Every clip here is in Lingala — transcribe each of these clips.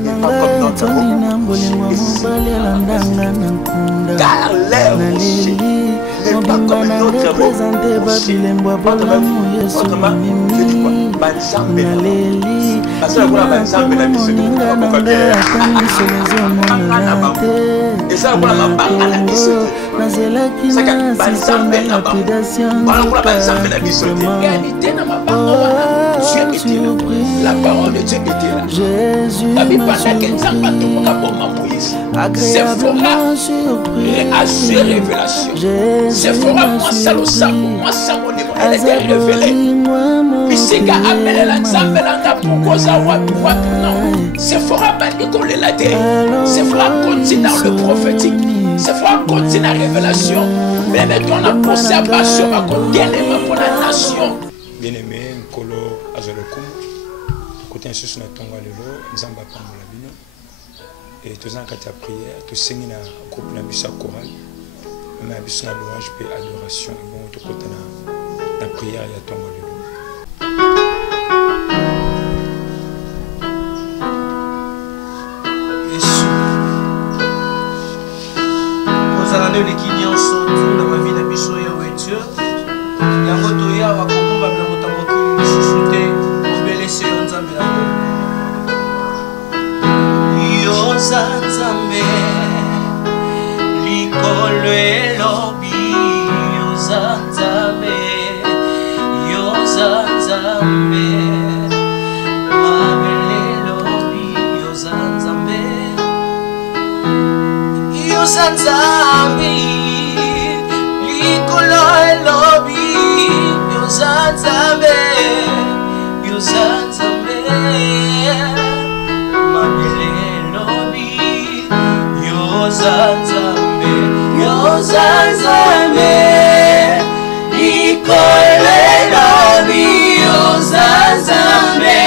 n'est pas comme notre car l'air aussi n'est pas comme notre mot aussi. Autrement, je dis quoi? Banzambe parce que la banzambe la mission de et ça on a banga la mission ça que banzambe la banzambe la mission de réalité na mabanga wana Dieu était là la parole de Dieu était là Jésus la Bible parle que ça pas tout pour Moïse c'est fera à ces révélations c'est fera moi ça le sang moi ça mon démon elle était révélée Bisika amène la nzambe langa pourquoi ça non c'est fera pas Nicolas la terre c'est fera continuer dans le prophétique c'est fera continuer la révélation mais maintenant la conservation va continuer pour la nation bien-aimé Nkolo Azolokum côté un souci na tonga lelo nzamba pambola bino et tous en kati ya prière to sengi na groupe na biso chorale mais biso na louange pe adoration bon to côté na prière ya tonga lelo les Kenyans sont tous dans ma vie de biso ya Dieu. Yango toya wa kokumba bila motambo ki susute obelese yo nzambe la yo nzambe likolo elobi yo nzambe mabele elobi yo nzambe Zanzambi, likolo elobi, yo Zanzambe, mabele elobi, yo Zanzambe, likolo elobi, yo Zanzambe,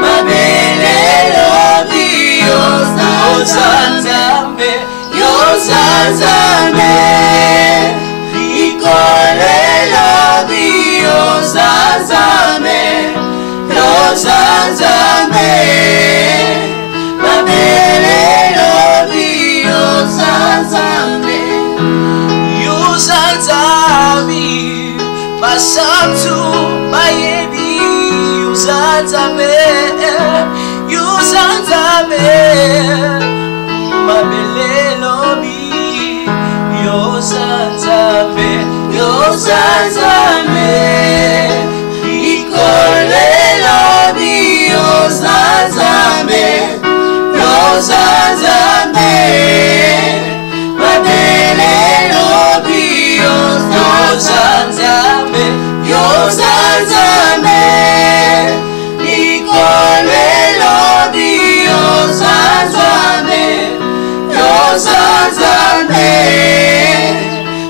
mabele Zanzambe, likolo elobi, yo Zanzambe, mabele elobi, yo Zanzambe, basantu bayebi, yo Zanzambe, mabele elobi, yo Zanzambe, likolo elobi, yo Zanzambe, mabele elobi, yo Zanzambe, likolo elobi, yo Zanzambe,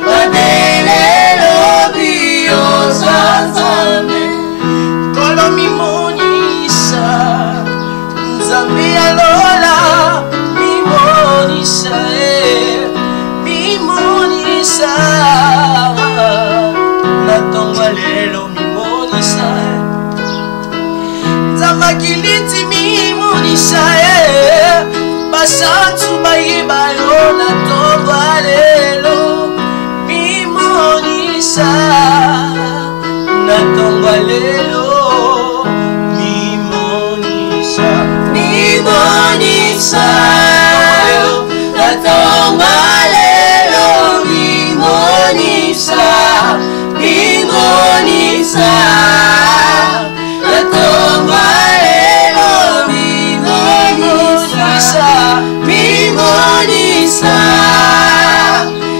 mabele elobi, yo Zanzambe, kolo mimonisa, nzambe alola, mimonisa, natonga lelo mimonisa, nzamba kiliti mimonisa, basantu bayeba yo natonga lelo mimonisa, natonga lelo mimonisa, natonga lelo mimonisa, natonga lelo mimonisa,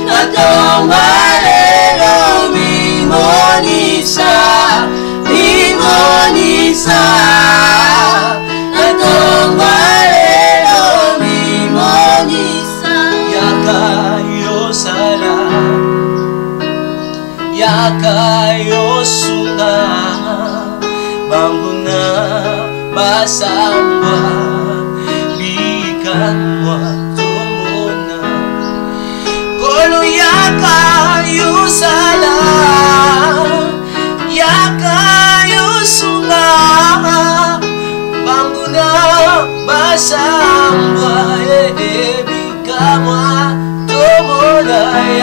natonga lelo mimonisa, natonga lelo mimonisa, yaka yo sala, yaka yo sunga, banguna basamba, bikanwa tomona, kolo yaka yo sala, yaka yo sunga.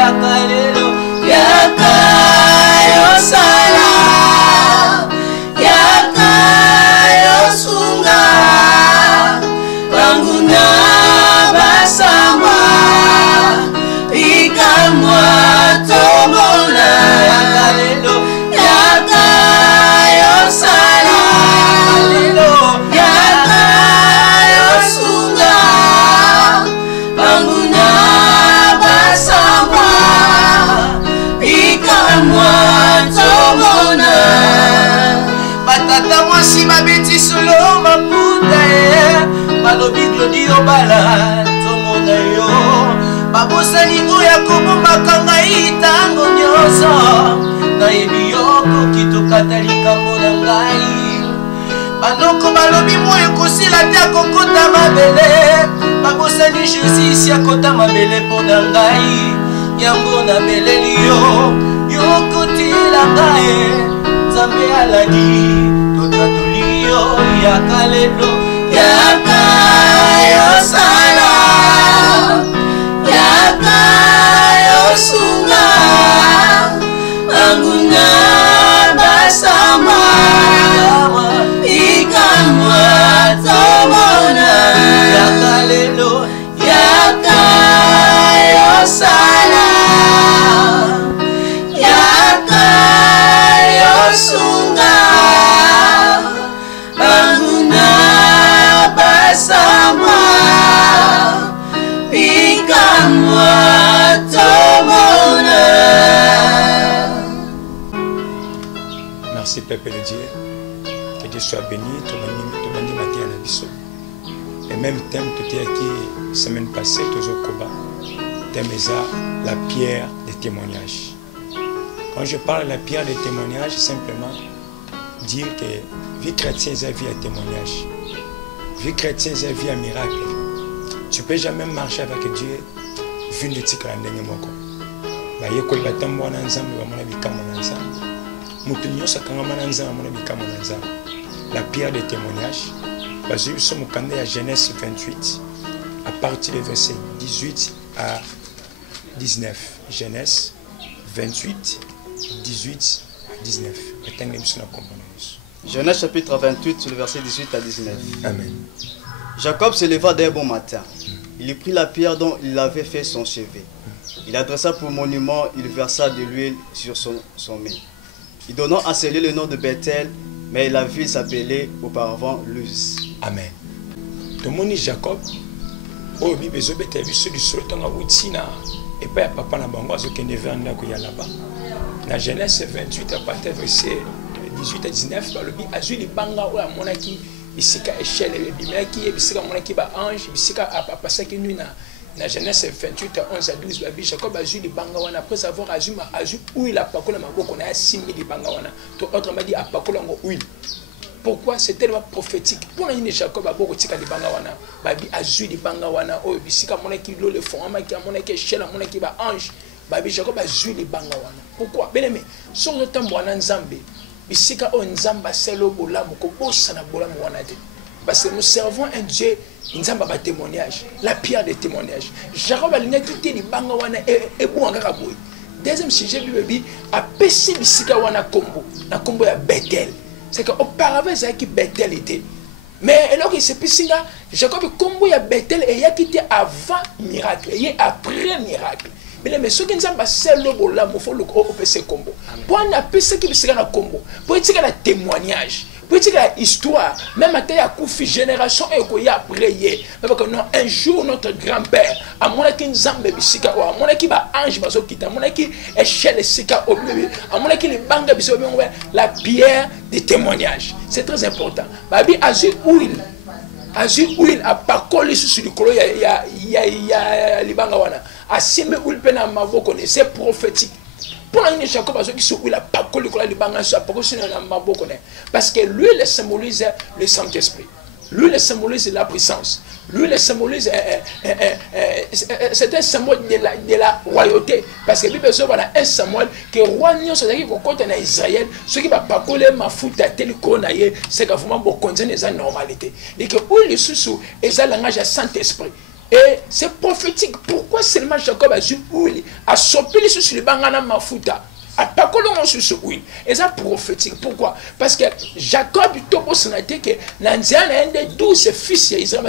yakalelo yaka yosala yaka yosunga banguna basamba ikamwa tomona yakalelo yaka yosala yaka yosunga banguna basamba ikamwa tomona batata mwasi babeti solo maputa balobi glodi obala tomona yo babosani oyo kobomaka ngai ntango nyonso nayebi yo koki tokata likambo na ngai banoko balobi moyo kosila te akokota mabele babosani jésus akota mabele mpo na ngai yango nabeleli yo yokotila ngai nzambe aladi totatoli yo yakalelo yaka yosala yaka yosunga banguna basamba ikamwa tomona yakalelo yaka yosala yaka yosunga banguna basamba ikamwa tomona. Merci peuple de Dieu, que Dieu soit béni, tout le monde matin à biso. Et même thème tout est qui semaine passée tous au Koba, thème est la pierre des témoignages. Quand je parle de la pierre des témoignages, simplement dire que vie chrétienne c'est vie à témoignage, vie chrétienne c'est vie à miracle. Tu peux jamais marcher avec Dieu vu ne t'y crâne n'est moko. Bah yeko le batambo na nzambe ba mona bikamo na nzambe. Mutu nyosa kangama na nzambe mona bikamo na nzambe. La pierre des témoignages. Parce que nous sommes au candidat à Genèse 28, à partir du verset 18 à 19. Genèse 28, 18 à 19. Genèse chapitre 28, sur le verset 18 à 19. Amen. Jacob se leva d'un bon matin. Il prit la pierre dont il avait fait son chevet. Il adressa pour monument, il versa de l'huile sur son sommet. Il donna à ce lieu le nom de Bethel, mais la ville s'appelait auparavant Luz. Amen. Tout le monde Jacob, oh Bible zobeta biso du sol tanga wutina et pas papa na bango azokende vers ndako ya là-bas. Na Genèse 28 à partir verset 18 à 19 balobi azui libanga oya monaki bisika échelle bimaki bisika monaki ba ange bisika apasa ki nuina. Na Genèse 28 à 11 à 12 babi Jacob azui libanga wana après avoir azui où il a pakola maboko na 6000 libanga wana. To autrement dit apakola ngo huile. Pourquoi c'est tellement prophétique? Pour la Jacob a beaucoup de libanga wana, babi azui libanga wana, oh bisika monaki lo le fond, amaki monaki échelle, monaki ba ange, babi Jacob azui libanga wana. Pourquoi? Bien aimé, sur le temps wana nzambe, bisika o nzamba selo bola moko bosa na bola wana te. Parce que nous servons un Dieu, nzamba ba témoignage, la pierre des témoignages. Jacob a l'ingénuité libanga wana et bon ngaka boy. Deuxième sujet bibi a pesi bisika wana kombo, na kombo ya Bethel. C'est qu'auparavant, il y a Bethel était. Mais alors qu'il s'est passé là, Jacob combo ya Bethel et il y a quitté avant miracle, il y a après miracle. Mais ceux qui ne sont pas seuls au là, il faut le PC combo. Pour un PC qui est un combo, pour être un témoignage, pour être une histoire, même à la coupe génération et qu'il y a après. Parce que un jour, notre grand-père, à mon avis, nous avons bisika, à mon avis, ange bazo kita, à mon avis, échelle sika au milieu, à mon avis, les banques bisika, la pierre des témoignages. C'est très important. Babi azur huile. Azur huile a pas collé sur le colo, il y a les banques wana. Asime huile pena mavoko, c'est prophétique. Pour la Jacob a qui se huile a pas collé les banques sur la position de mavoko, parce que l'huile symbolise le Saint-Esprit. L'huile symbolise la puissance. L'huile symbolise c'est un symbole de la royauté. Parce que la Bible a un symbole que le roi Nyon, c'est-à-dire qu'on compte en Israël, ce qui va pas coller ma foute à tel qu'on a, c'est qu'à vraiment beaucoup de normalité. Et que où les sous et ça langage à Saint-Esprit. Et c'est prophétique. Pourquoi seulement Jacob a su huile, a sopé sur les bangana mafuta, a pas colon sur ce huile. Et ça prophétique. Pourquoi? Parce que Jacob tobo sonate que l'Indien a un des 12 fils d'Israël,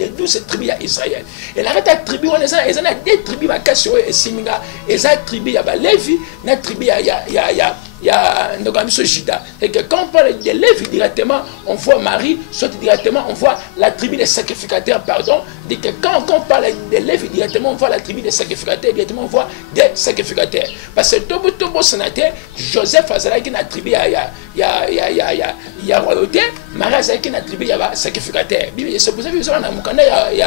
les 12 tribus d'Israël. Et la tribu, on a des tribus Makassio et Siminga, et ça tribu à Lévi, la tribu il y a un Juda. Et que quand on parle de Lévi directement, on voit Marie, soit directement, on voit la tribu des sacrificateurs, pardon. Et que quand on parle de Lévi directement, on voit la tribu des sacrificateurs, directement, on voit des sacrificateurs. Parce que Tobo Sénateur, Joseph Azala qui n'a tribu il y a royauté, Marie Azala qui n'a tribu il y a sacrificateur. C'est pour ça que vous avez il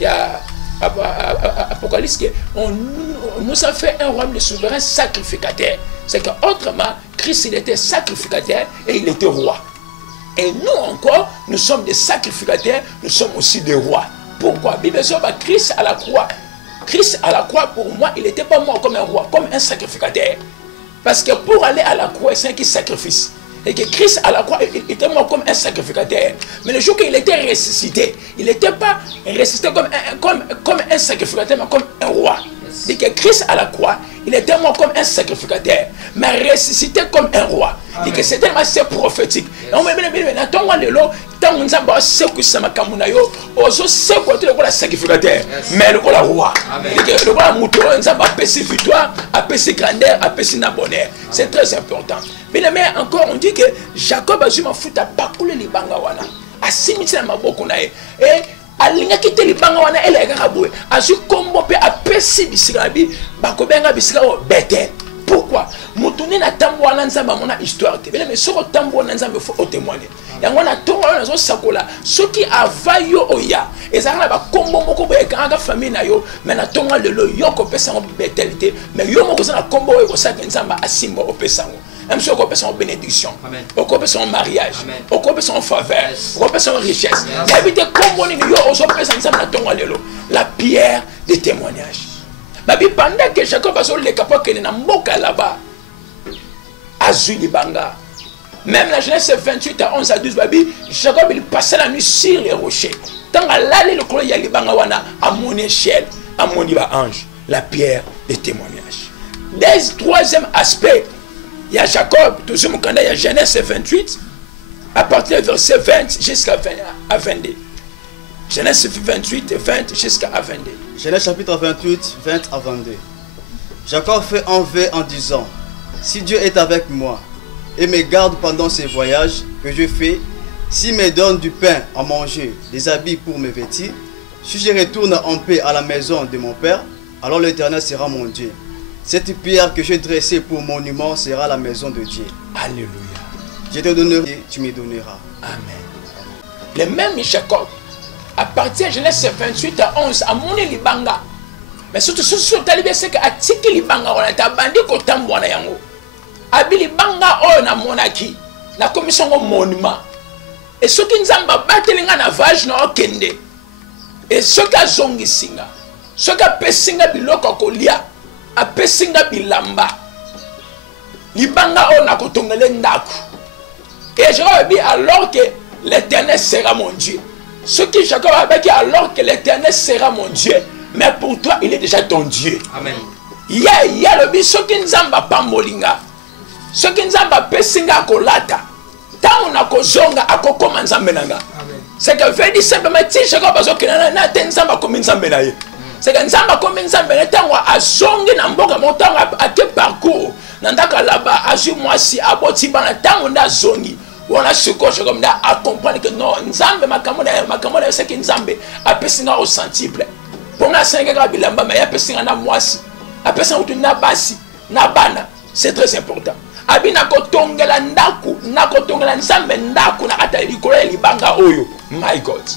y a Apocalypse, on nous a fait un royaume de souverain sacrificateur. C'est qu'autrement, Christ il était sacrificateur et il était roi. Et nous encore, nous sommes des sacrificateurs, nous sommes aussi des rois. Pourquoi? Christ à la croix. Christ à la croix, pour moi, il n'était pas mort comme un roi, comme un sacrificateur. Parce que pour aller à la croix, c'est un qui sacrifice. Et que Christ à la croix, il était mort comme un sacrificateur. Mais le jour qu'il était ressuscité, il n'était pas ressuscité comme un sacrificateur, mais comme un roi. Et que Christ à la croix, il était mort comme un sacrificateur, mais ressuscité comme un roi. Et que c'était assez prophétique. On me dit, mais le roi. Le roi mouton, apaiser victoire, apaiser grandeur, apaiser bonheur. C'est très important. Mais encore, on dit que Jacob a joué un foot à parcourir les bangawana. À 6 000 maboko nae. Et alinga kite libanga wana ele garaboué azu kombo pe apesi bisirabi bakobenga bisira o bete. Pourquoi? Mutuni na tambo wana nzamba mona histoire te. Mais soko tambo wana nzamba faut témoigner. Yango na tongo wana zo sakola soki avayo oya ezanga ba kombo moko boye kanga famille na yo mais na tongo lelo yo ko pesa ngo betalité mais yo moko za na kombo yo ko saka nzamba asimbo o pesa ngo. Même si on peut son bénédiction, on peut son mariage, on peut son faveur, on peut son richesse. La pierre de témoignage. Pendant que Jacob a le capot qui est dans Moka là-bas, Azuli Banga, même la Genèse 28 à 11 à 12, Jacob il passait la nuit sur les rochers. Tant à l'aller le col, il y a les Bangawana à mon échelle, à mon ange, la pierre de témoignage. Troisième aspect. Il y a Jacob, toujours mon candidat, il y a Genèse 28, à partir du verset 20 jusqu'à 22. Genèse 28, 20 jusqu'à 22. Genèse chapitre 28, 20 à 22. Jacob fait un vœu en disant, si Dieu est avec moi et me garde pendant ces voyages que je fais, s'il me donne du pain à manger, des habits pour me vêtir, si je retourne en paix à la maison de mon père, alors l'Éternel sera mon Dieu. Cette pierre que j'ai dressée pour monument sera la maison de Dieu. Alléluia. Je te donnerai, tu me donneras. Amen. Le même Jacob, à partir de Genèse 28 à 11, à mon libanga. Mais surtout, c'est que à tiki libanga, on a bandé kotambo na yango. Abi libanga on a monaki, la commission au monument. Et ce qui nous a battu na vage na okende. Et ce qui a zongi singa, ce qui a pesinga biloko kolia. Apesinga bilamba libanga on a kotongele ndaku et Jacob dit alors que l'Éternel sera mon Dieu. Ce qui Jacob a dit alors que l'Éternel sera mon Dieu, mais pour toi il est déjà ton Dieu. Amen. Il y a le biso qui nzamba pamolinga, ce qui nzamba pesinga kolata tant on a kozonga akokoma nzambe nanga. C'est que veut dire simplement si Jacob a zoki na nzamba comme nzambe na ye. C'est que Nzamba comme Nzamba a zongi na mboka montant à te parcours. Nandaka là-bas, à ce mois-ci, à Botiban, on a zongi. On a ce coach comme ça à comprendre que non, Nzamba, ma camone, c'est que Nzamba a pessinga au sentible. Pour la 5 bilamba, mais il y a pessinga na moisi. A pessinga ou na basi, na bana. C'est très important. Abi na kotongela ndaku, na kotongela Nzamba ndaku na ata likole libanga oyo. My God.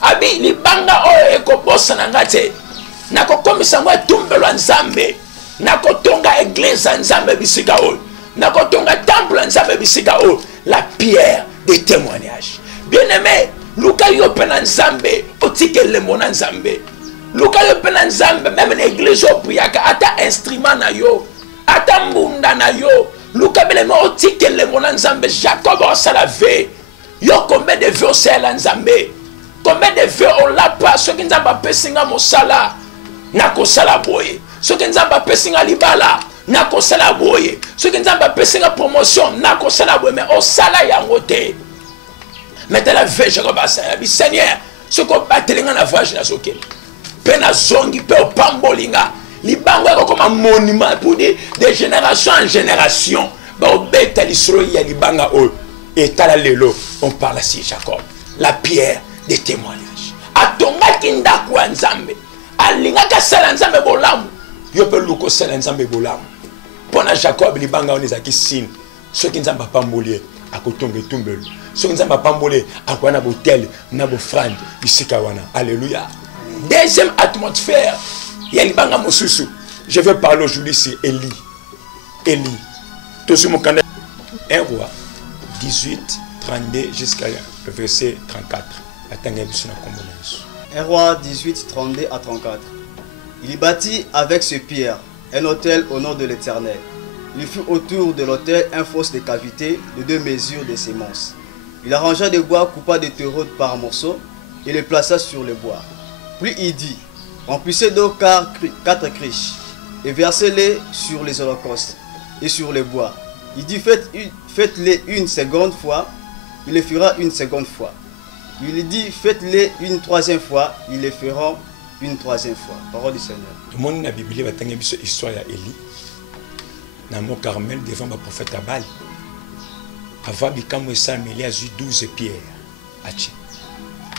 Abi libanga oyo ekobosa na ngate. Nako komisa ngwa tumbelwa Nzambe, nako tonga église Nzambe bisika ol, nako tonga temple Nzambe bisika ol, la pierre de témoignage. Bien-aimé, luka yo pena Nzambe, otike le mona Nzambe. Luka yo pena Nzambe, même l'église opuyaka ata instrument na yo, ata mbunda na yo, luka bien-aimé otike le mona Nzambe. Jacob a salave, yo combien de versets la Nzambe. combien de fois on l'a pas, ce qui nous a pas singa mosala, na kosala boye, ce qui nous a pas singa libala, na kosala boye, ce qui nous a pas singa promotion, na kosala boye, mais on sala yangote. Maintenant la veille, je repasse, Seigneur, ce qu'on bat telinga na voyage na soke, pe na zongi, pe au pambolinga, libango comme un monument pour dire de génération en génération, ba obeta l'isro ya libanga o, et talalelo, on parle ici Jacob, la pierre des témoignages. Atonga kinda kwa nzambe, alinga ka sala nzambe bolamu, yo pe luko sala nzambe bolamu. Pona Jacob libanga on ezaki signe, ceux qui nzamba pambolie, akotonge tumbelu. Ceux qui nzamba pambolie, akwana botel, na bofrande, bisika wana. Alléluia. Deuxième atmosphère, il y a libanga mosusu. Je vais parler aujourd'hui sur Élie. Élie. Tout ce mon canal. Un roi 18 32 jusqu'à le verset 34. 1 Roi 18, 32 à 34. Il y bâtit avec ses pierres un autel au nom de l'Éternel. Il fit autour de l'autel un fosse de cavité de 2 mesures de sémence. Il arrangea des bois, coupa des terreaux par morceaux et les plaça sur le bois. Puis il dit, remplissez d'eau 4 criches et versez-les sur les holocaustes et sur les bois. Il dit, faites-les une seconde fois, il les fera une seconde fois. Il dit, faites-les une troisième fois, ils les feront une troisième fois. Parole du Seigneur. Tout le monde dans la Bible va tenir une histoire d'Élie. Dans mon Carmel, devant le prophète Abal. Avant, Bikamo et Samuel a eu 12 pierres.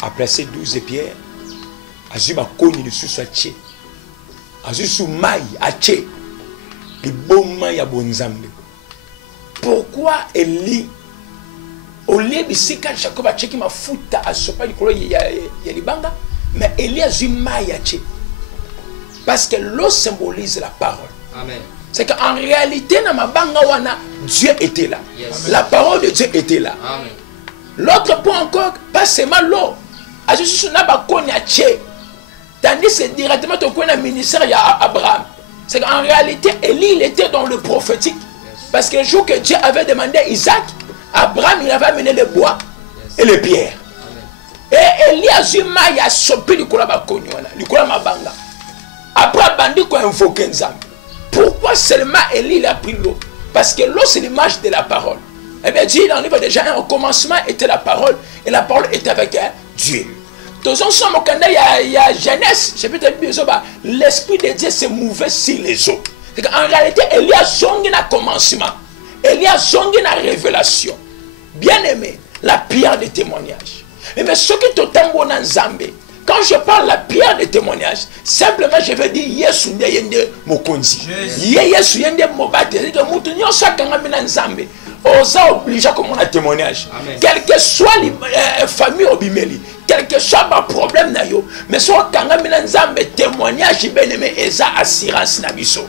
Après ces 12 pierres, a eu ma connu de sous Tché. A eu sous maille à Tché. Les bons mailles à Bonzambe. Pourquoi Élie? Au lieu de ce que Jacob a checké ma foute à ce pas du colon, il y a les bangas, mais Élie a eu maille à Tché. Parce que l'eau symbolise la parole. Amen. C'est qu'en réalité, dans ma banga wana, Dieu était là. Yes. La parole de Dieu était là. L'autre point encore, pas seulement l'eau. A juste n'a pas connu à Tché. Tandis que c'est directement ton coin ministère à Abraham. C'est qu'en réalité, Élie il était dans le prophétique. Parce que le jour que Dieu avait demandé à Isaac, Abraham il avait amené le bois et les pierres. Et Élie a eu maille à choper le kola connu, le kola mabanga. Après, Bandi a invoqué Nzambe. Pourquoi seulement Élie il a pris l'eau? Parce que l'eau c'est l'image de la parole. Eh bien, Dieu dans le livre déjà, au commencement était la parole et la parole était avec Dieu. Tous ensemble, il y a Genèse, je peux te dire, l'Esprit de Dieu se mouvait sur les eaux. En réalité, Élie a zongi na commencement. Élie a zongi na révélation. Bien aimé, la pierre de témoignage. Mais ce qui te tombe dans Zambé, quand je parle de la pierre de témoignage, simplement je veux dire Yesu nde yende mokonzi. Yesu yende mobate. C'est-à-dire que mutu nyoso akangami Nzambe. Osa obligé comme on a témoignage. Quelle que soit la famille obimeli, quel que soit le problème na yo, mais so akangami Nzambe témoignage bien aimé eza assurance na biso.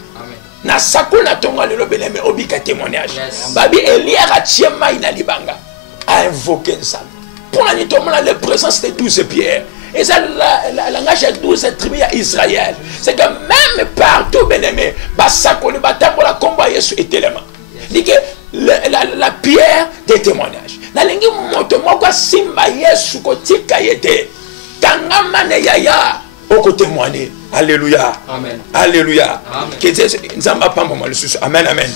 Na sakuna tonga lelo beleme obika témoignage. Babi Elia a tiema ina libanga a invoqué Nzambe. Pour la nuit, la présence de 12 pierres. Et ça, la langage de 12 tribus à Israël. C'est que même partout, bien-aimé, Basakoli, Batabola, combat Yesu et tellement. Dit que la pierre des témoignages. La langue monte, moi, quoi, Simba Yesu, Kotika Yete, Tangamane Yaya, au témoigner. Alléluia. Amen. Alléluia. Amen. Amen.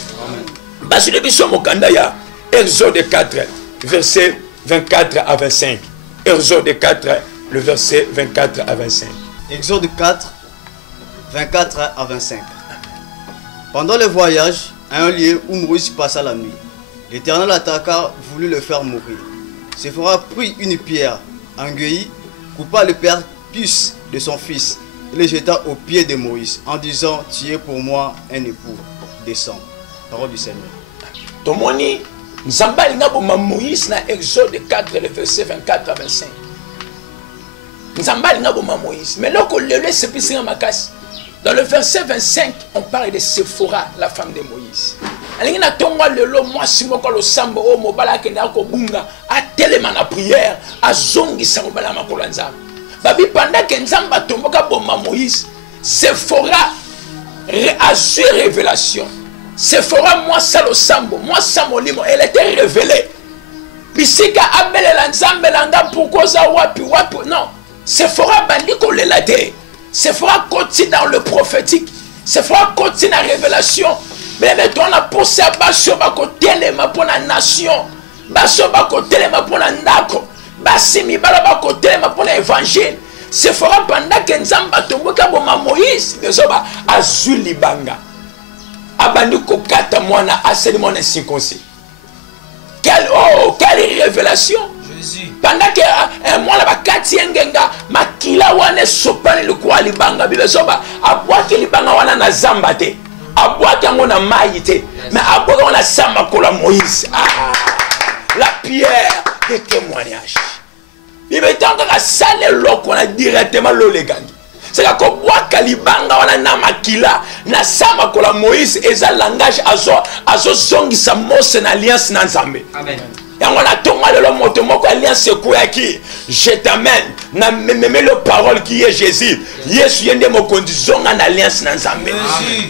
Parce que nous sommes au Kandaya, Exode 4, verset 24 à 25. Exode 4, le verset 24 à 25. Exode 4, 24 à 25. Pendant le voyage, à un lieu où Moïse passa la nuit, l'Éternel attaqua, voulut le faire mourir. Séphora prit une pierre, engueillit, coupa le prépuce de son fils et le jeta aux pieds de Moïse, en disant, tu es pour moi un époux. Descends. Parole du Seigneur. Tomoni, Nzamba linga boma Moïse na Exode 4, le verset 24 à 25. Nzamba linga boma Moïse. Mais là, c'est plus makasi. Dans le verset 25, on parle de Séphora, la femme de Moïse. Elle a tonga lelo moi si moko lo sambo o mobala kenda ko bunga a telema na prière a zongi sa mobala makolo nzambe. Babi pendant que Nzamba tomboka boma Moïse, Séphora a eu révélation. Séphora moi ça lo sambo, moi ça molimo, elle était révélée. Bisika abele la Nzambe langa pourquoi oza wapi wapi. Non. Sephora bandi kolela te. Sephora continue dans le prophétique. Sephora continue dans la révélation. Mais toi, on a pensé à Basso Bakotelema pour la nation. Basso Bakotelema pour la Ndako. Bassimi Balabakotelema pour l'évangile. Sephora pendant que Nzamba Tomboka Boma Moïse. Désolé, Azul Libanga. Abandi Kokata Mwana, Asel Mwana Sinkonsi. Quelle révélation! Jésus. Pendant que moi là, Kati Ngenga, Makila Wane Sopane le Kwa Libanga, Bibesoba, Abwaki Libanga Wana na Zambate. Abwaki Angona Maïte, mais Abwaki Wana Samba Kola Moïse. Ah, la pierre de témoignage. Il me tente que ça n'est l'eau qu'on a directement l'eau légangi. C'est que Abwaki Libanga Wana na Makila, na Samba Kola Moïse, et ça langage azo zongi sa mose na alliance na Nzambe. Amen. Et on a tombé de l'homme automobile alliance qui je t'amène na même le parole qui est Jésus. Yesu yende mo condition en alliance na Nzambe.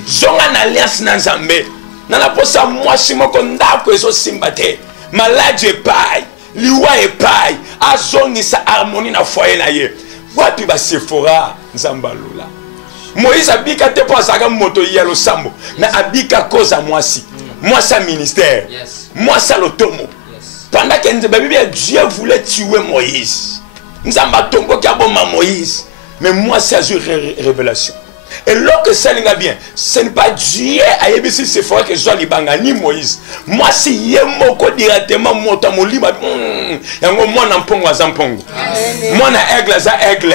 Zonga en alliance na Nzambe. Na la posa moi si mo konda ko eso simbate. Malade epai, liwa epai, azongi sa harmonie na foyer na ye. Wapi ba Sephora Nzamba lula. Moïse abika te po saka moto yelo sambo. Mais abika cause moi si. Moi sa ministère. Moi sa l'automo. Pendant que Dieu voulait tuer Moïse, nous avons Moïse, mais moi c'est une révélation. Et lorsque ça n'est bien, ce n'est pas Dieu à ébisser c'est fort que je sois libanga ni Moïse. Moi si yemoko directement monta mon liba, yango moi na mpongo azampongo. Moi na aigle za aigle.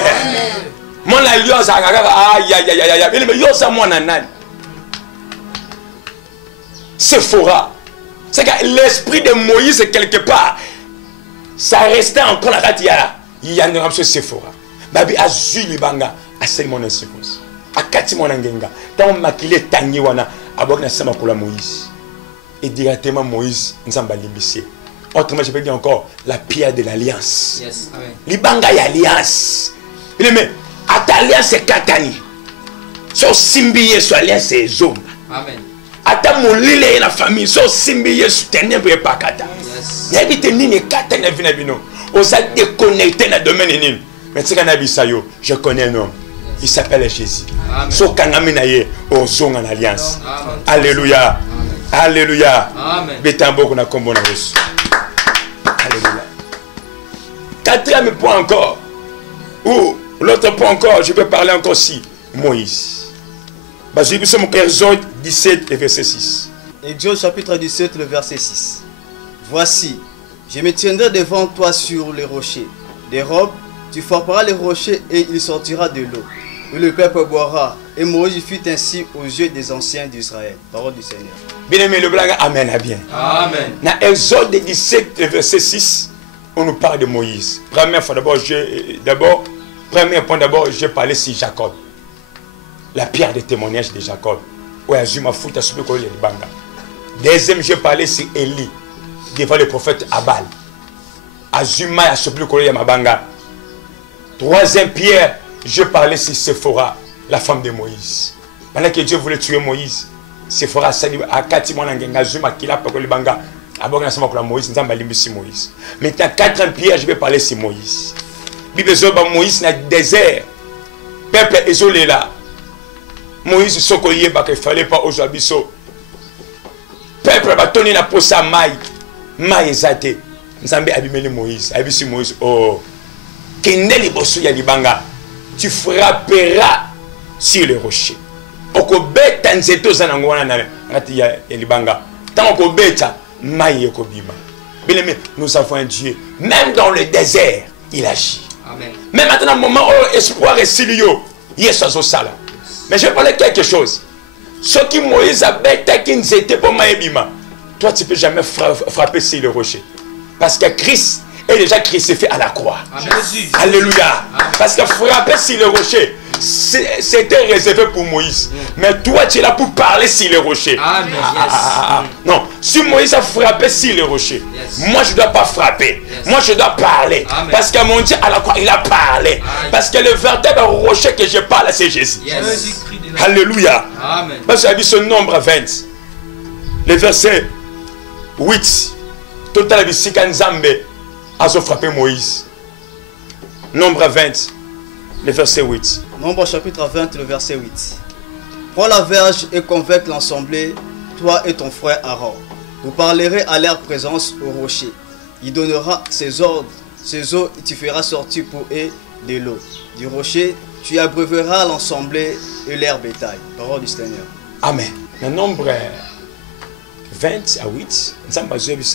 Moi na lion za gaga aïe mais yo ça moi na nani. Sephora. C'est que l'esprit de Moïse quelque part, ça restait encore la ratia. Il y a une option Sephora. Babi azul libanga, a seulement une séquence. A kati mon angenga. Tant makile tangi wana, abok na sama pour la Moïse. Et directement Moïse, nous sommes limbissés. Autrement, je peux dire encore la pierre de l'alliance. Yes, amen. Libanga y alliance. Il met, à ta alliance c'est katani. So simbiye so alliance c'est zomba. Amen. Ata molile na famille so simbi yesu ténèbre pakata. N'habite nini kata na vina bino. Osa déconnecté na domaine nini. Mais c'est kana bisayo, je connais un homme. Il s'appelle Jésus. So kangami na ye ozonga en alliance. Alléluia. Alléluia. Amen. Betambo kuna kombo na Yesu. Alléluia. Quatrième point encore. Ou l'autre point encore, je peux parler encore si Moïse. Exode 17 et verset 6. Exode chapitre 17, le verset 6. Voici, je me tiendrai devant toi sur les rochers. Des robes, tu frapperas les rochers et il sortira de l'eau. Et le peuple boira. Et Moïse fut ainsi aux yeux des anciens d'Israël. Parole du Seigneur. Bien aimé, le blague, amen, bien. Amen. Dans Exode 17 et verset 6, on nous parle de Moïse. Première fois premier point d'abord, j'ai parlé sur Jacob. La pierre de témoignage de Jacob. Deuxième, je parlais sur Élie, devant le prophète Abal. Azuma a soupli koye mabanga. Troisième pierre, je parlais sur Sephora, la femme de Moïse. Pendant que Dieu voulait tuer Moïse, Sephora a kati mwana ngenga Azuma kila pako le banga. Abonga na sama kola Moïse, nzamba limbisi Moïse. Maintenant, quatrième pierre, je vais parler sur Moïse. Bible zoba Moïse na désert. Peuple isolé là. Moïse sokoye baka fallait pas aux abisso. Peuple batoni na posa mai. Mai ezate. Nzambe abimeli Moïse. Abisi Moïse. Oh. Kendeli bosu ya libanga. Tu frapperas sur le rocher. Okobeta nzeto zanango wana na ngati ya libanga. Tant okobeta mai ekobima. Bien-aimé, nous avons un Dieu. Même dans le désert, il agit. Amen. Même maintenant, moment où espoir est silio, yes azo sala. Mais je vais parler quelque chose. Ce qui Moïse a bêté qui nous était pour Maébima. Toi, tu ne peux jamais frapper sur le rocher. Parce que Christ est déjà crucifié à la croix. Amen. Alléluia. Amen. Parce que frapper sur le rocher, c'était réservé pour Moïse. Mais toi, tu es là pour parler sur le rocher. Amen. Non, si Moïse a frappé sur le rocher, moi je ne dois pas frapper. Moi je dois parler. Amen. Parce que mon Dieu à la croix, il a parlé. Amen. Parce que le véritable rocher que je parle, c'est Jésus. Alléluia. Amen. Parce qu'il a dit ce nombre 20. Le verset 8. Total Nzambe a frappé Moïse. Nombre 20, le verset 8. Nombre chapitre 20, le verset 8. Prends la verge et convoque l'assemblée, toi et ton frère Aaron. Vous parlerez à leur présence au rocher. Il donnera ses ordres, ses eaux, et tu feras sortir pour eux de l'eau. Du rocher, tu abreuveras l'assemblée et leur bétail. Parole du Seigneur. Amen. Le nombre 20 à 8,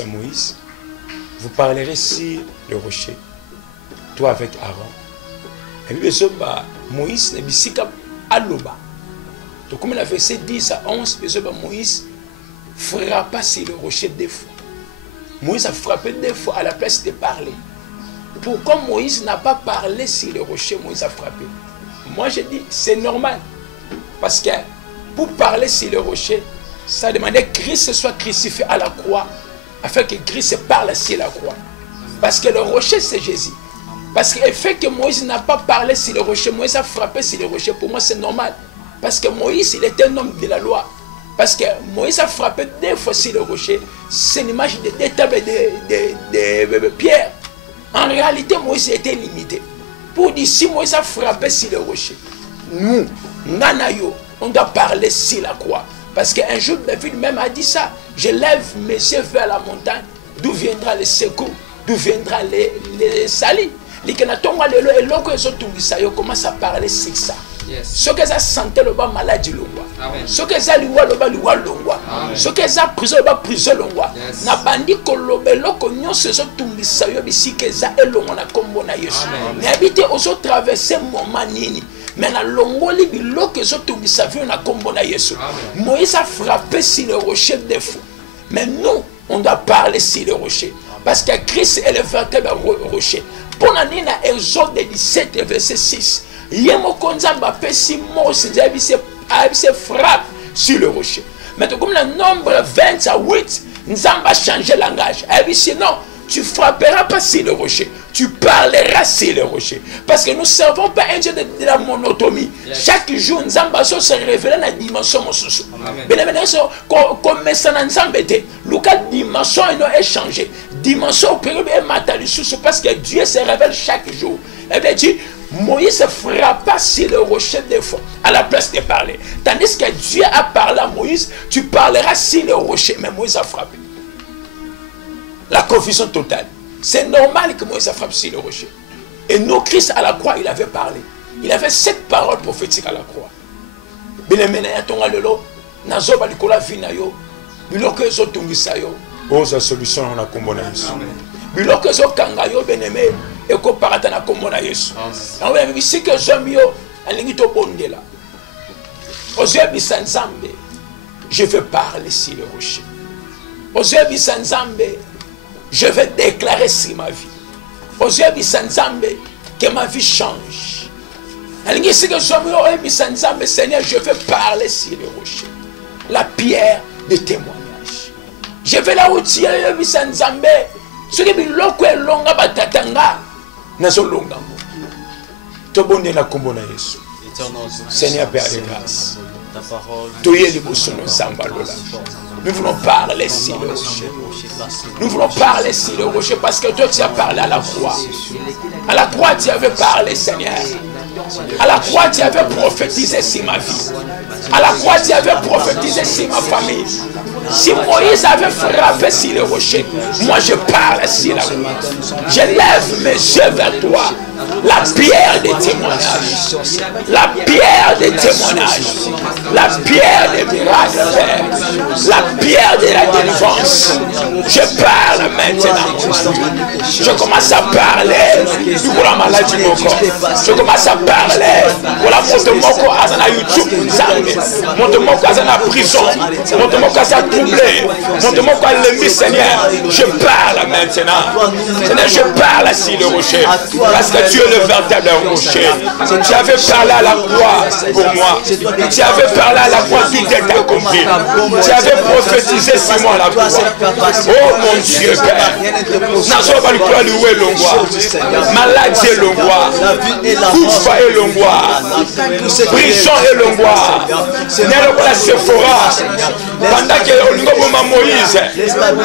Moïse, vous parlerez sur le rocher, toi avec Aaron. Et puis, Moïse ne bisika aloba. Donc, comme le verset 10 à 11, Moïse frappa sur le rocher 2 fois. Moïse a frappé 2 fois à la place de parler. Pourquoi Moïse n'a pas parlé sur le rocher, Moïse a frappé? Moi, je dis, c'est normal. Parce que pour parler sur le rocher, ça demandait que Christ soit crucifié à la croix, afin que Christ parle sur la croix. Parce que le rocher, c'est Jésus. Parce que le fait que Moïse n'a pas parlé sur le rocher, Moïse a frappé sur le rocher, pour moi, c'est normal. Parce que Moïse, il était un homme de la loi. Parce que Moïse a frappé 2 fois sur le rocher. C'est une image de 2 tables de pierre. En réalité, Moïse était limité. Pour dire, si Moïse a frappé sur le rocher, nous, Nanayo, on doit parler sur la croix. Parce qu'un jour, David même a dit ça. Je lève mes yeux vers la montagne. D'où viendra le secours? D'où viendra les salis? Il commence à parler sur ça. Ce que ça sentait le bas maladie longwa. Ce que ça liwa le bas liwa longwa. Ce que ça prison le bas prison longwa. Na bandi kolobelo konyo se so tumbisa yo bisike za elongo na kombo na Yesu. Mais habiter oso traverser moment nini. Mais na longoli biloko so tumbisa yo na kombo na Yesu. Moïse a frappé sur le rocher 2 fois. Mais nous, on doit parler sur le rocher. Parce que Christ est le véritable rocher. Pour la nina Exode 17 verset 6. Yémokonzamba pesi Mose se frappe sur le rocher. Maintenant, comme le nombre 20 à 8, Nzamba a changé langage. Non, tu frapperas pas sur le rocher, tu parleras sur le rocher. Parce que nous ne servons pas un Dieu de la monotomie. Chaque jour, Nzamba se révèle dans la dimension mosusu. Comme ça, Nzamba était, Lucas dimension est changé. Dimension période est matérielle parce que Dieu se révèle chaque jour. Et bien, dit, Moïse frappa sur le rocher 2 fois à la place de parler. Tandis que Dieu a parlé à Moïse, tu parleras sur le rocher. Mais Moïse a frappé. La confusion totale. C'est normal que Moïse a frappé sur le rocher. Et nous, Christ à la croix, il avait parlé. Il avait 7 paroles prophétiques à la croix. Oh, sa solution, on a combiné. Biloko zo kanga yo beneme eko parata na kombo na Yesu. Awe bisike zomio alingi to bondela. Oze bisanzambe. Je vais parler sur le rocher. Oze bisanzambe. Je vais déclarer sur ma vie. Oze bisanzambe que ma vie change. Alingi sike zomio bisanzambe Seigneur, je vais parler sur le rocher. La pierre de témoignage. Je vais la retirer bisanzambe. Ce qui est loko longa batatanga nazo longa mo to bonne la kombo na Yesu. Seigneur Père de grâce, toye liboso no samba lola. Nous voulons parler sur le rocher. Nous voulons parler sur le rocher parce que toi tu as parlé à la croix. À la croix tu avais parlé, Seigneur. À la croix tu avais prophétisé sur ma vie. À la croix tu avais prophétisé sur ma famille. Si Moïse avait frappé sur le rocher, moi je parle sur la croix. Je lève mes yeux vers toi. La pierre des témoignages. La pierre des témoignages. La pierre des miracles. La pierre de la délivrance. Je parle maintenant. Je commence à parler pour la maladie moko. Je commence à parler pour la moto moko azana YouTube nzambe. Moto moko azana prison. Moto moko azana troublé. Moto moko alemi Seigneur. Je parle maintenant. Seigneur, je parle sur le rocher. Parce que tu es le véritable rocher. Tu avais parlé à la croix pour moi. Tu avais parlé à la croix, tout est accompli. Tu avais prophétisé sur moi à la croix. Oh mon Dieu, Père. Maladie est longwa. Koufa est longwa. Prison est longwa. Nélokola Sephora. Pendant que Olingoboma Moïse,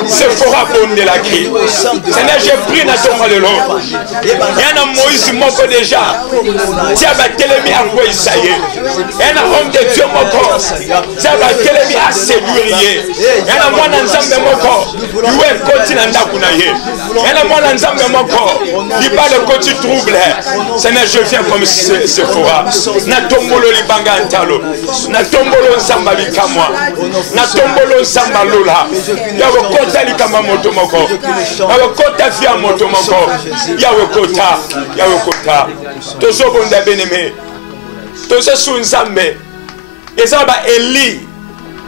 Sephora bonde la cri. Seigneur, j'ai pris na tomba de l'eau. Yana Moïse mwasi moko déjà tia batelemi akweyisa ye ena homme de Dieu moko tia batelemi aséduire ye ena mwana nzambe moko iwe ekoti na ndako na ye ena mwana nzambe moko libala ekoti trouble Seigneur je viens comme Sephora na tombolo libanga ntalo na tombolo nzamba likamwa na tombolo nzamba lola yawe kota likamba moto moko yawe kota via moto moko yawe kota tozo bonda beneme tozo su nzambe eza ba Eli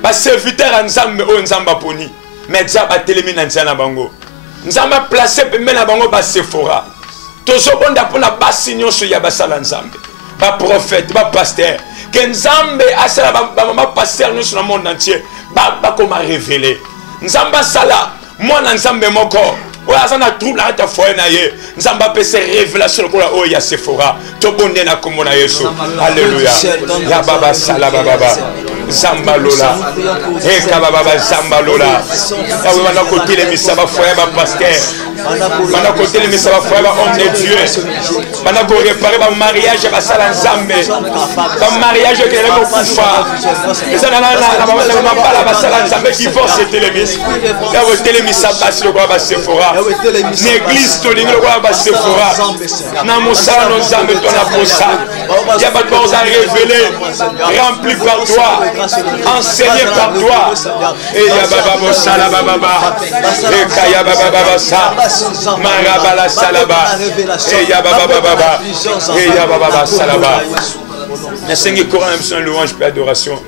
ba serviteur nzambe o nzamba poni medza ba telemi na nzana bango nzamba placer pembe na bango ba Sephora tozo bonda pona basi nyonso ya basala nzambe ba prophète ba pasteur que nzambe asala ba pasteur nyonso na monde entier ba koma révéler nzamba sala mwana nzambe moko oyo aza na trouble ata foye na ye nzambe apesa révélation lokola oyo ya Sephora tobonde na kombo na Yesu alleluya ya baba sala baba zamba lola eka baba zamba lola yawe bana kotelemisa bafoye bapasteur bana kotelemisa bafoye bahomme de Dieu bana korepare bamariage basala nzambe bamariage kelele kokufa eza na mabala basala nzambe divorce etelemisa yawe telemisa basi lokola ba Sephora l'église tolingi lokola ba Sephora na mosala no nzambe to na posa ya bato baoza révélé rempli par toi enseigné par toi et ya baba mosala baba et kaya baba sa marabala salaba et ya baba et ya baba salaba na sengi coran même son louange puis adoration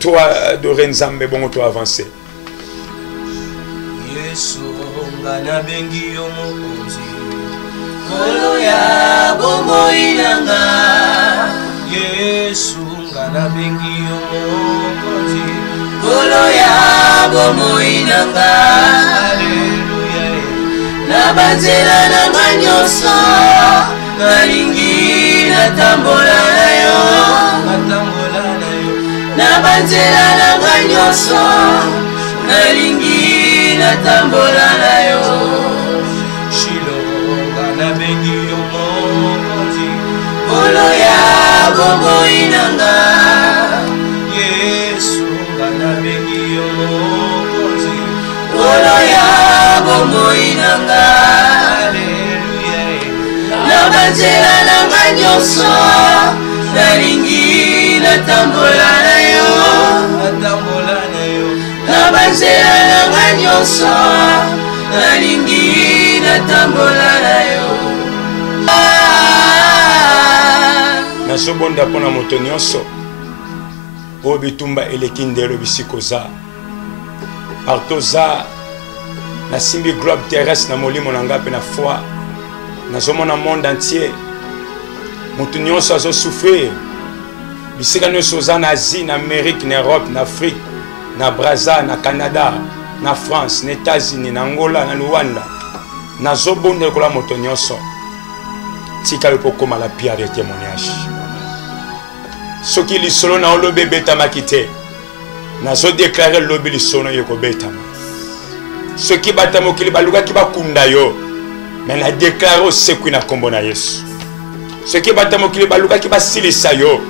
toi adorer nzambe bon toi avancer Yesu ngana bengi yo mokonzi kolo ya bombo inanga Yesu ngana bengi yo mokonzi kolo ya bombo inanga Alleluya na banzela na manyoso nalingi natambola na yo na banzela na manyoso nalingi natambola na yo Shilonga na bengi yo mokonzi kolo ya bombo inanga Yesu ngana bengi yo mokonzi kolo ya bombo inanga Alleluya na banzela na manyoso nalingi natambola na yo na banzela na manyoso nalingi natambola na yo nasobonda mpona moto nyonso oyo bitumba eleki ndelo bisika oza partout oza nasimbi globe terrestre na molimo na ngai mpe na foi nazomona monde entier moto nyonso azosouffrir bisika nyonso oza na Asie na Amérique na Europe na Afrique na Brazza na Canada na France na États-Unis na Angola na Luanda nazobonda lokola moto nyonso tika yo pokoma la pierre de témoignage soki lisolo na olobi ebetamaki te nazodeklare lobi lisolo yo ekobetama soki bata mokili balukaki bakunda yo me nadeklare osekwi na kombo na Yesu soki bata mokili balukaki basilisa yo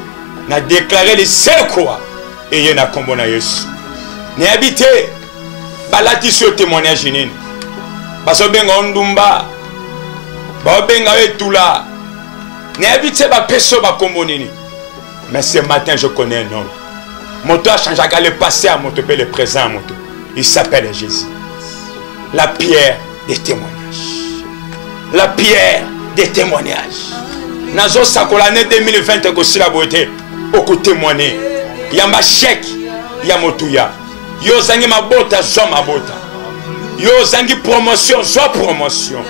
nadeklare lisekwa eye na kombo na Yesu nayebi te balatisi yo témoignage nini bazobenga yo ndumba baobenga yo etula nayebi te bapeso bakombo nini. Mais ce matin, je connais un homme. Moto a changé le passé à moto, le présent à moto. Il s'appelle Jésus. La pierre des témoignages. La pierre des témoignages. Nazo Sako l'année 2020, aussi la beauté. Beaucoup témoigner. Il y a ma chèque, il y a motuya. Yo zangi ma bota, zo ma bota. Yo zangi promotion, zo promotion.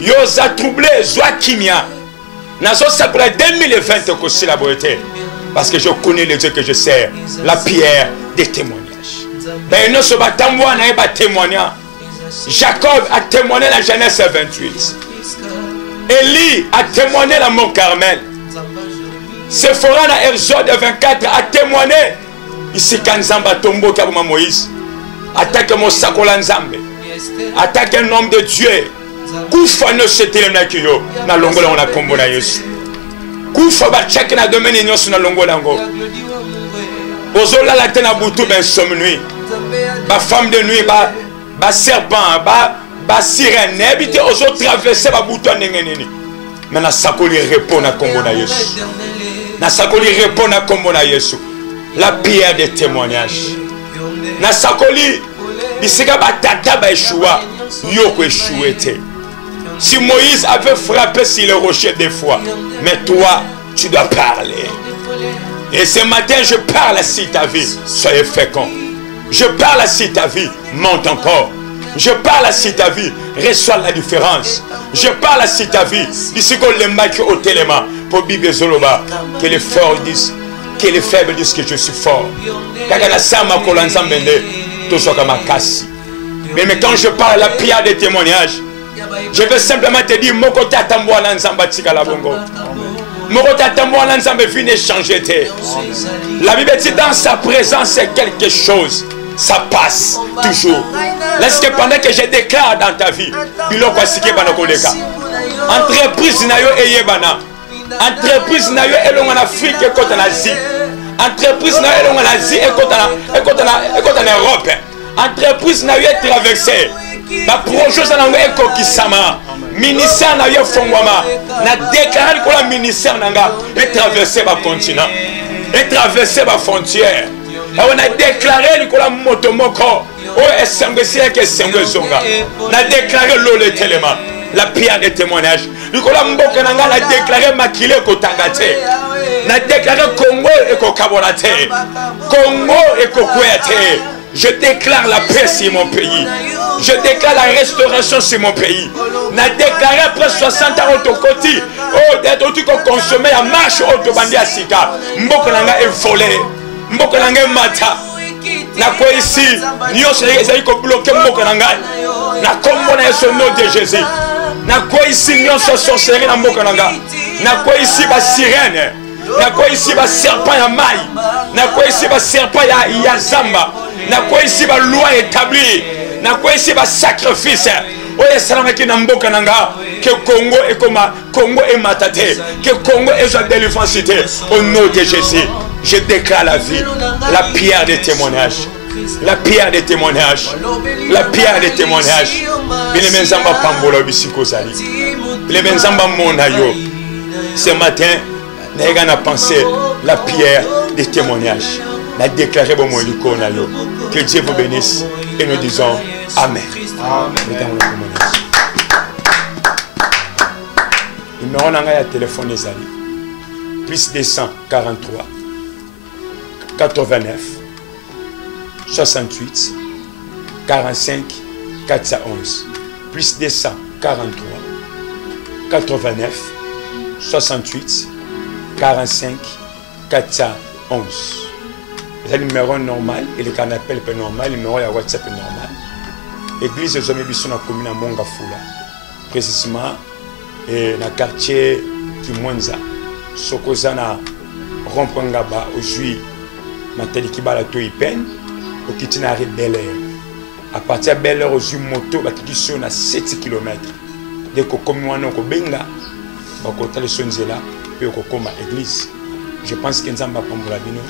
Yo za troublé, zo kimia. Nazo Sako la 2020, aussi la beauté. Parce que je connais le Dieu que je sers. La pierre des témoignages. Ben nous sommes témoignés. Jacob a témoigné la Genèse 28. Élie a témoigné la Mont Carmel. Sephora na Exode 24 a témoigné. Ici Kanzamba Tombo Kabuma Moïse. Attaque mon sakola nzambe. Attaque un homme de Dieu. kufa no setele na kiyo na longola na kombo na Yesu kufa ba check na domaine nyonso na longola ngo ozola la tena butu ben somnuit ba femme de nuit ba serpent ba sirène habité ozo traverser ba butu ndengenini mais na sakoli répond na kombo na Yesu na sakoli répond na kombo na Yesu la pierre de témoignage na sakoli bisika batata ba échoua yoko échoué te. Si Moïse avait frappé sur le rocher des fois, mais toi tu dois parler. Et ce matin je parle sur ta vie, soyez fécond. Je parle sur ta vie, monte encore. Je parle sur ta vie, reçois la différence. Je parle sur ta vie, d'ici qu'on le marque au téléma pour Bible Zoloba, que les forts disent, que les faibles disent que je suis fort. Mais quand je parle la prière des témoignages, je veux simplement te dire, Moko tatamboa l'ensemble tika la bongo. Moko tatamboa l'ensemble vient échanger te. La Bible dit dans sa présence c'est quelque chose. Ça passe toujours. Laisse-que pendant que je déclare dans ta vie, biloko asike bana koleka. Entreprise na yo eyebana. Entreprise na yo elonga en Afrique et côté en Asie. Entreprise na yo elonga en Asie et côté en Europe. Entreprise na yo traversée. Ba projet na ngo ekokisama. Ministère na yo fongwama. Na déclarer que la ministère nanga et traverser ba continent. Et traverser ba frontière. On a déclaré que la moto moko o esangesi ke sangezonga. Na déclaré le téléma. La pierre de témoignage. Nicolas Mboka nanga na déclaré makile ko tangate. Na déclaré Congo et ko kabolate. Congo et ko kwete. Je déclare la paix sur mon pays. Je déclare la restauration sur mon pays. Na déclaré après 60 ans au côté. Oh, d'être tout consommé à marche au bandi à sika. Mboka nanga est volé. Mboka nanga est mata. Na quoi ici, nyonso ezali ko bloquer mboka nanga. Na kombo na Yesu nom de Jésus. Na quoi ici nyonso sorcellerie na mboka nanga. Na quoi ici ba sirène. Na quoi ici ba serpent ya mai. Na quoi ici ba serpent ya zamba. Na quoi ici ba loi établie. Na quoi ici ba sacrifice. Oye salama ki na mboka nanga que Congo est comme Congo est matate. Que Congo est sa délivrance au nom de Jésus. Je déclare la vie, la pierre de témoignage. La pierre de témoignage. La pierre de témoignage. Bile menzamba pambola bisiko zali. Bile menzamba monayo. Ce matin, n'a pas pensé la pierre de témoignage. N'a déclaré bon moliko nayo. Que Dieu vous bénisse et nous disons Amen. Numéro nanga ya téléphone ezali plus 243 89 68 45 411 plus 243 89 68 45 411. C'est le numéro normal et le canapé est normal, le numéro de WhatsApp est normal. L'église de Zomébiso na commune à Mongafula, précisément dans le quartier du Mwenza, Sokozana Rompangaba, aujourd'hui, Mateli Kibala Toipen, au Kitinari Bel Air. À partir de Bel Air, aujourd'hui, moto, qui sont à 7 km. Dès que comme on a benga, on a le sonzela, puis on a l'église. Je pense que nous avons pas bino.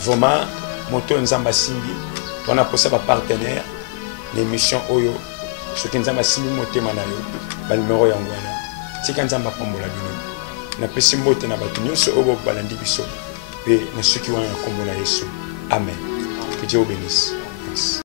Vraiment, moto nzamba simbi, on a posé un partenaire, l'émission Oyo, ce qui nzamba simbi moté manayo, bal numéro yangwana. C'est quand nzamba pambola bino. Na pesi mbote na batu nyonso obo balandi biso. Et na ceux qui ont un combo na Yesu. Amen. Que Dieu vous bénisse.